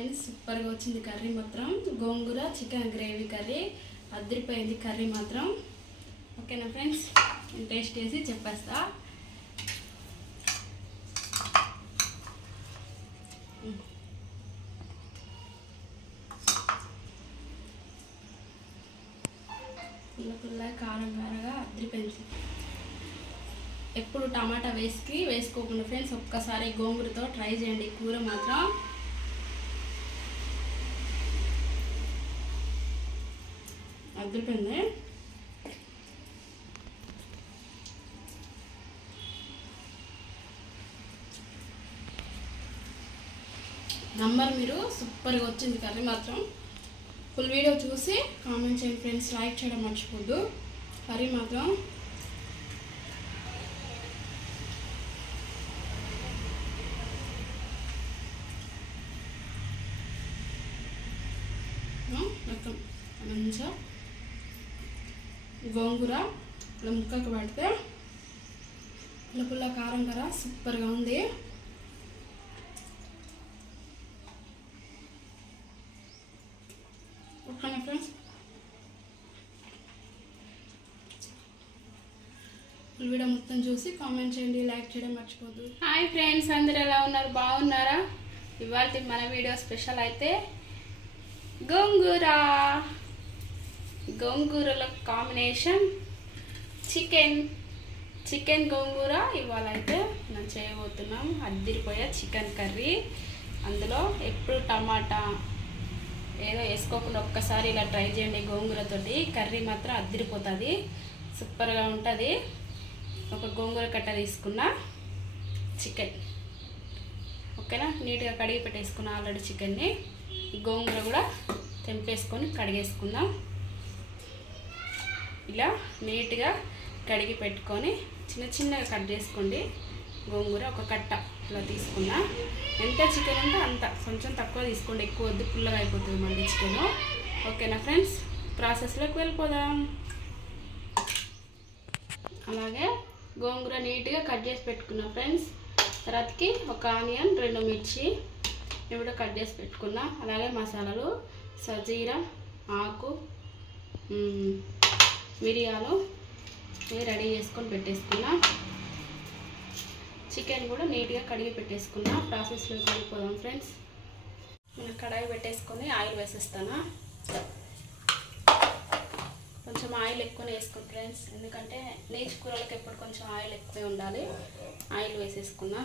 Friends సూపర్గా వచ్చింది curry మాత్రం. గోంగూర చికెన్ గ్రేవీ కర్రీ అదిరిపోయింది కర్రీ మాత్రం. ఓకేనా ఫ్రెండ్స్, నేను టేస్ట్ చేసి చెప్పేస్తా. పుల్ల కారం కారంగా అదిరిపోయింది. ఎప్పుడు టమాటా వేసుకోకుండా ఫ్రెండ్స్ ఒక్కసారి గోంగూరతో ట్రై చేయండి. కూర మాత్రం అదిరిపోయింది. నంబర్ మీరు సూపర్గా వచ్చింది కర్రీ మాత్రం. ఫుల్ వీడియో చూసి కామెంట్ చేయండి ఫ్రెండ్స్, లైక్ చేయడం మర్చిపోద్దు. కర్రీ మాత్రం మొత్తం మంచిగా గోంగూర ఇలా ముక్కకు పడితే పుల్ల కారం కర సూపర్గా ఉంది. ఓకేనా ఫ్రెండ్స్, వీడియో మొత్తం చూసి కామెంట్ చేయండి, లైక్ చేయడం మర్చిపోద్దు. హాయ్ ఫ్రెండ్స్, అందరు ఎలా ఉన్నారు? బాగున్నారా? ఇవాళ మన వీడియో స్పెషల్ అయితే గోంగూరల కాంబినేషన్ చికెన్ గోంగూర ఇవాళ అయితే మనం చేయబోతున్నాం. అదిరిపోయే చికెన్ కర్రీ. అందులో ఎప్పుడు టమాటా ఏదో వేసుకోకుండా ఒక్కసారి ఇలా ట్రై చేయండి. గోంగూరతోటి కర్రీ మాత్రం అదిరిపోతుంది, సూపర్గా ఉంటుంది. ఒక గోంగూర కట్ట తీసుకున్న చికెన్, ఓకేనా, నీట్గా కడిగి పెట్టేసుకున్న ఆల్రెడీ చికెన్ని. గోంగూర కూడా తెంపేసుకొని కడిగేసుకుందాం. ఇలా నీట్గా కడిగి పెట్టుకొని చిన్నగా కట్ చేసుకోండి. గోంగూర ఒక కట్ట ఇలా తీసుకున్నా. ఎంత చికెన్ ఉంటే అంత, కొంచెం తక్కువ తీసుకోండి, ఎక్కువ వద్దు, పుల్లగా అయిపోతుంది మళ్ళీ చికెన్. ఓకేనా ఫ్రెండ్స్, ప్రాసెస్లోకి వెళ్ళిపోదాం. అలాగే గోంగూర నీట్గా కట్ చేసి పెట్టుకున్నా ఫ్రెండ్స్. తర్వాతకి ఒక ఆనియన్, 2 మిర్చి ఇవి కూడా కట్ చేసి పెట్టుకున్నా. అలాగే మసాలాలు సజీరా ఆకు, మిరియాలు ఇవి రెడీ చేసుకొని పెట్టేసుకున్నా. చికెన్ కూడా నీట్గా కడిగి పెట్టేసుకున్నా. ప్రాసెస్లోకి వెళ్ళిపోదాం ఫ్రెండ్స్. నేను కడాయి పెట్టేసుకొని ఆయిల్ వేసేస్తాను. కొంచెం ఆయిల్ ఎక్కువనే వేసుకోండి ఫ్రెండ్స్, ఎందుకంటే నీచు కూరలకు ఎప్పుడు కొంచెం ఆయిల్ ఎక్కువే ఉండాలి. ఆయిల్ వేసేసుకున్నా.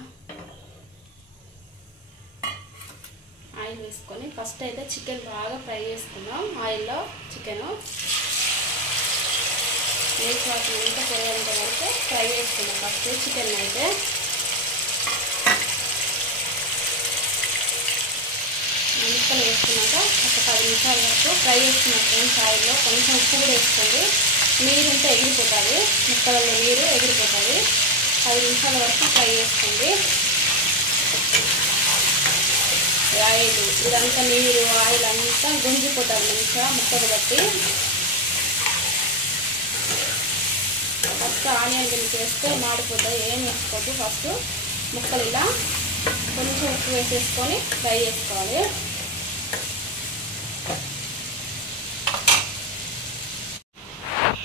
ఆయిల్ వేసుకొని ఫస్ట్ అయితే చికెన్ బాగా ఫ్రై చేసుకుందాం. ఆయిల్లో చికెను నీచు వాటిని ఎంత పోయేంత వరకు ఫ్రై చేసుకున్నాం. ఫస్ట్ చికెన్ అయితే ముక్కలు వేసుకున్నాక ఒక 10 నిమిషాల వరకు ఫ్రై చేసుకున్నాం ఫ్రెండ్స్. ఆయిల్లో కొంచెం ఉప్పు కూడా వేసుకోండి, నీరు ఉంటే ఎగిరిపోతుంది, ముక్కలలో నీరు ఎగిరిపోతుంది. 10 నిమిషాల వరకు ఫ్రై చేసుకోండి. ఆయిల్ ఇదంతా నీరు ఆయిల్ అంతా గుంజిపోతుంది మంచిగా ముక్కలు బట్టి. ఫస్ట్ ఆనియన్ గిన్నె వేస్తే మాడిపోతాయి, ఏం వేసుకోవద్దు. ఫస్ట్ ముక్కలు ఇలా కొంచెం ఉప్పు వేసేసుకొని ఫ్రై చేసుకోవాలి.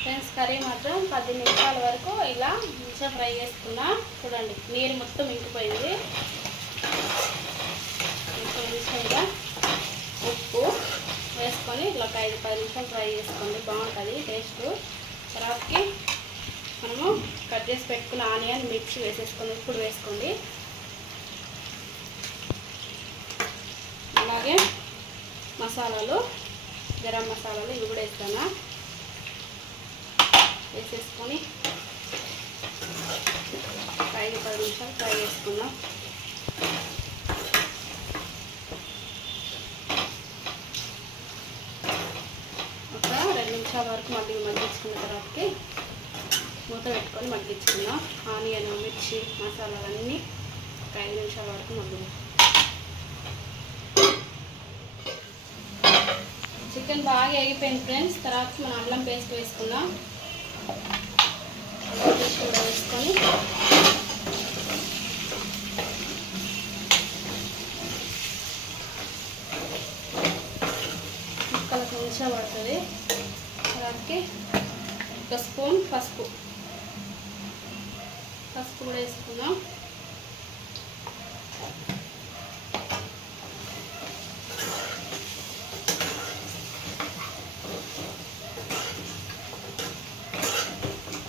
ఫ్రెండ్స్ కర్రీ మాత్రం 10 నిమిషాల వరకు ఇలా మంచిగా ఫ్రై చేసుకున్నా. చూడండి నీరు మొత్తం ఇంకిపోయింది. మంచిగా ఉప్పు వేసుకొని ఇలా 5-10 నిమిషాలు ఫ్రై చేసుకోండి, బాగుంటుంది టేస్ట్. తర్వాతకి మనము కట్ చేసి పెట్టుకున్న ఆనియన్ మిర్చి వేసేసుకొని ఇప్పుడు వేసుకోండి. అలాగే మసాలాలు, గరం మసాలాలు ఇవి కూడా వేస్తాను. వేసేసుకొని 5-10 నిమిషాలు ఫ్రై చేసుకుందాం. ఒక 2 నిమిషాల వరకు మళ్ళీ మగ్గించుకున్న తర్వాతకి మూత పెట్టుకొని మగ్గించుకుందాం. ఆనియన్ మిర్చి మసాలాలన్నీ ఒక 5 నిమిషాల వరకు మగ్గుదాం. చికెన్ బాగా ఎగిపోయింది ఫ్రెండ్స్. తర్వాత మనం అల్లం పేస్ట్ వేసుకుందాం. అల్లం పేస్ట్ కూడా వేసుకొని మంచిగా పడుతుంది. అలాగే 1 స్పూన్ పసుపు కూడా వేసుకుందాం.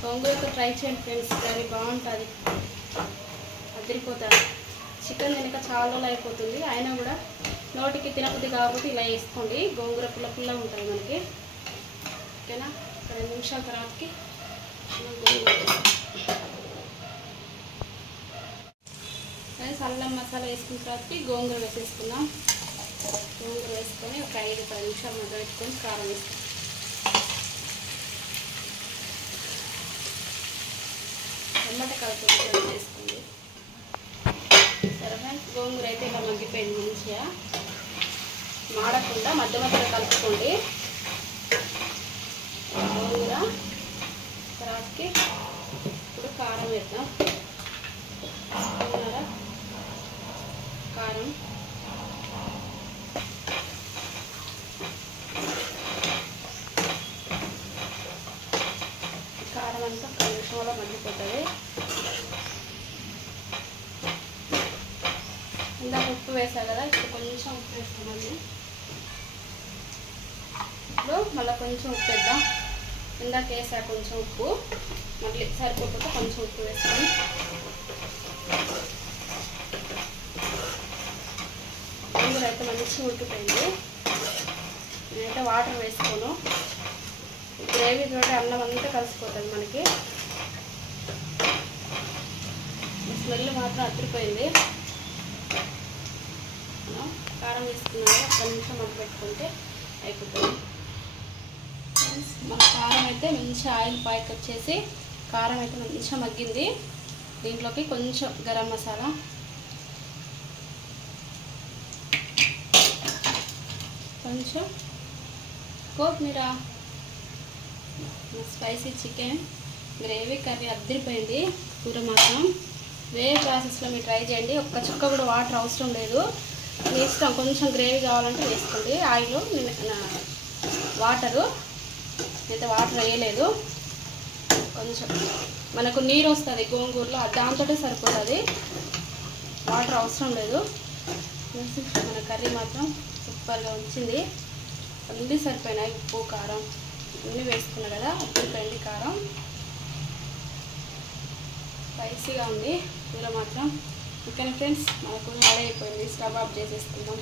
గోంగూరతో ట్రై చేయండి ఫ్రెండ్స్, కర్రీ బాగుంటుంది, అదిరిపోతుంది. చికెన్ తినక చాలా రోజులు అయిపోతుంది, అయినా కూడా నోటికి తినబుద్ధి కాకపోతే ఇలా వేసుకోండి. గోంగూర పుల్ల ఉంటుంది మనకి. ఓకేనా? 2 నిమిషాల తర్వాతకి అల్లం మసాలా వేసుకున్న తర్వాతకి గోంగూర వేసేసుకుందాం. గోంగూర వేసుకొని ఒక 5-10 నిమిషాలు మగ్గబెట్టుకొని కారం వేసుకుందాం. టమాటా కలుపుకొని వేసుకోండి. సరే ఫ్రెండ్స్, గోంగూర అయితే ఇలా మగ్గిపోయింది. మంచిగా మాడకుండా మధ్య మధ్యలో కలుపుకోండి. గోంగూర తర్వాతకి ఇప్పుడు కారం వేద్దాం. కారం అంతా 1 నిమిషంలో మగ్గిపోతుంది. ఇందాక ఉప్పు వేసా కదా, ఇప్పుడు కొంచెం ఉప్పు వేస్తామండి. ఇప్పుడు మళ్ళీ కొంచెం ఉప్పు వేద్దాం. ఇందాక వేసా కొంచెం ఉప్పు, మళ్ళీ సరిపోతే కొంచెం ఉప్పు వేస్తాను. గోంగూర అయితే మంచిగా ఉడికిపోయింది. నేనైతే వాటర్ వేసుకోను. గ్రేవీ తోటి అన్నం అంతా కలిసిపోతుంది మనకి. స్మెల్ మాత్రం అదిరిపోయింది. కారం వేసుకున్నాక 1 నిమిషం మగ్గి పెట్టుకుంటే అయిపోతుంది. మన కారం అయితే మంచి ఆయిల్ పైకి వచ్చేసి కారం అయితే మంచిగా మగ్గింది. దీంట్లోకి కొంచెం గరం మసాలా, కొంచెం కొత్తిమీర. స్పైసీ చికెన్ గ్రేవీ కర్రీ అద్దరిపోయింది. కూర మాత్రం వేరే ప్రాసెస్లో మీరు ట్రై చేయండి. ఒక్క చుక్క కూడా వాటర్ అవసరం లేదు, మీ ఇష్టం. కొంచెం గ్రేవీ కావాలంటే వేసుకోండి. ఆయిల్ వాటరు అయితే వాటర్ వేయలేదు. కొంచెం మనకు నీరు వస్తుంది గోంగూరలో, దాంతో సరిపోతుంది, వాటర్ అవసరం లేదు. మన కర్రీ మాత్రం సూపర్గా వచ్చింది. అన్నీ సరిపోయినాయి, ఉప్పు కారం అన్నీ వేసుకున్నా కదా, అద్దరిపోయింది. కారం స్పైసీగా ఉంది కూర మాత్రం. ఓకేనా ఫ్రెండ్స్, మనకు రెడీ అయిపోయింది. స్టవ్ ఆఫ్ చేసేసుకుందాం.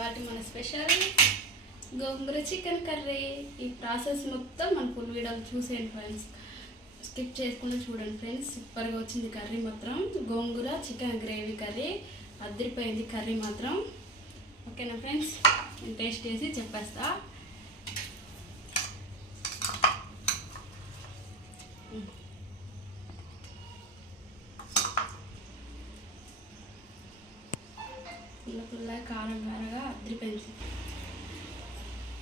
వాటి మన స్పెషల్ గోంగూర చికెన్ కర్రీ. ఈ ప్రాసెస్ మొత్తం మన ఫుల్ వీడియోలు చూసేయండి ఫ్రెండ్స్, స్కిప్ చేసుకుంటూ చూడండి ఫ్రెండ్స్. సూపర్గా వచ్చింది కర్రీ మాత్రం. గోంగూర చికెన్ గ్రేవీ కర్రీ అద్దరిపోయింది కర్రీ మాత్రం. ఓకేనా ఫ్రెండ్స్, నేను టేస్ట్ చేసి చెప్పేస్తా. పుల్ల కారం కారగా అద్దరిపోయింది.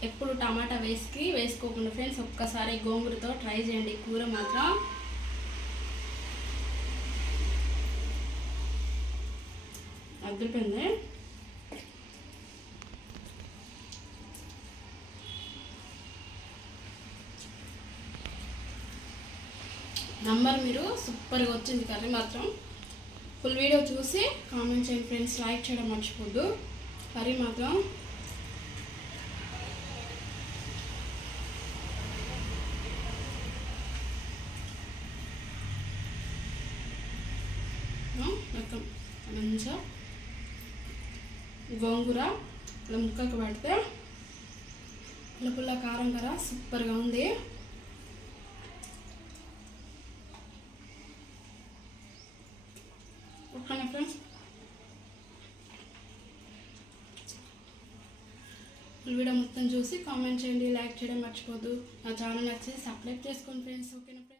ఎప్పుడు టమాటా వేసుకోకుండా ఫ్రెండ్స్, ఒక్కసారి గోంగూరతో ట్రై చేయండి. కూర మాత్రం అద్దరిపోయింది. నంబర్ మీరు సూపర్గా వచ్చింది కర్రీ మాత్రం. ఫుల్ వీడియో చూసి కామెంట్ చేయండి ఫ్రెండ్స్, లైక్ చేయడం మర్చిపోద్దు. కర్రీ మాత్రం మొత్తం మంచిగా గోంగూర ఇలా ముక్కకు పడితే పుల్ల కారం కర సూపర్గా ఉంది. ఓకేనా ఫ్రెండ్స్, వీడియో మొత్తం చూసి కామెంట్ చేయండి, లైక్ చేయడం మర్చిపోద్దు. నా ఛానల్ నచ్చితే సబ్స్క్రైబ్ చేసుకోండి ఫ్రెండ్స్. ఓకేనా ఫ్రెండ్స్.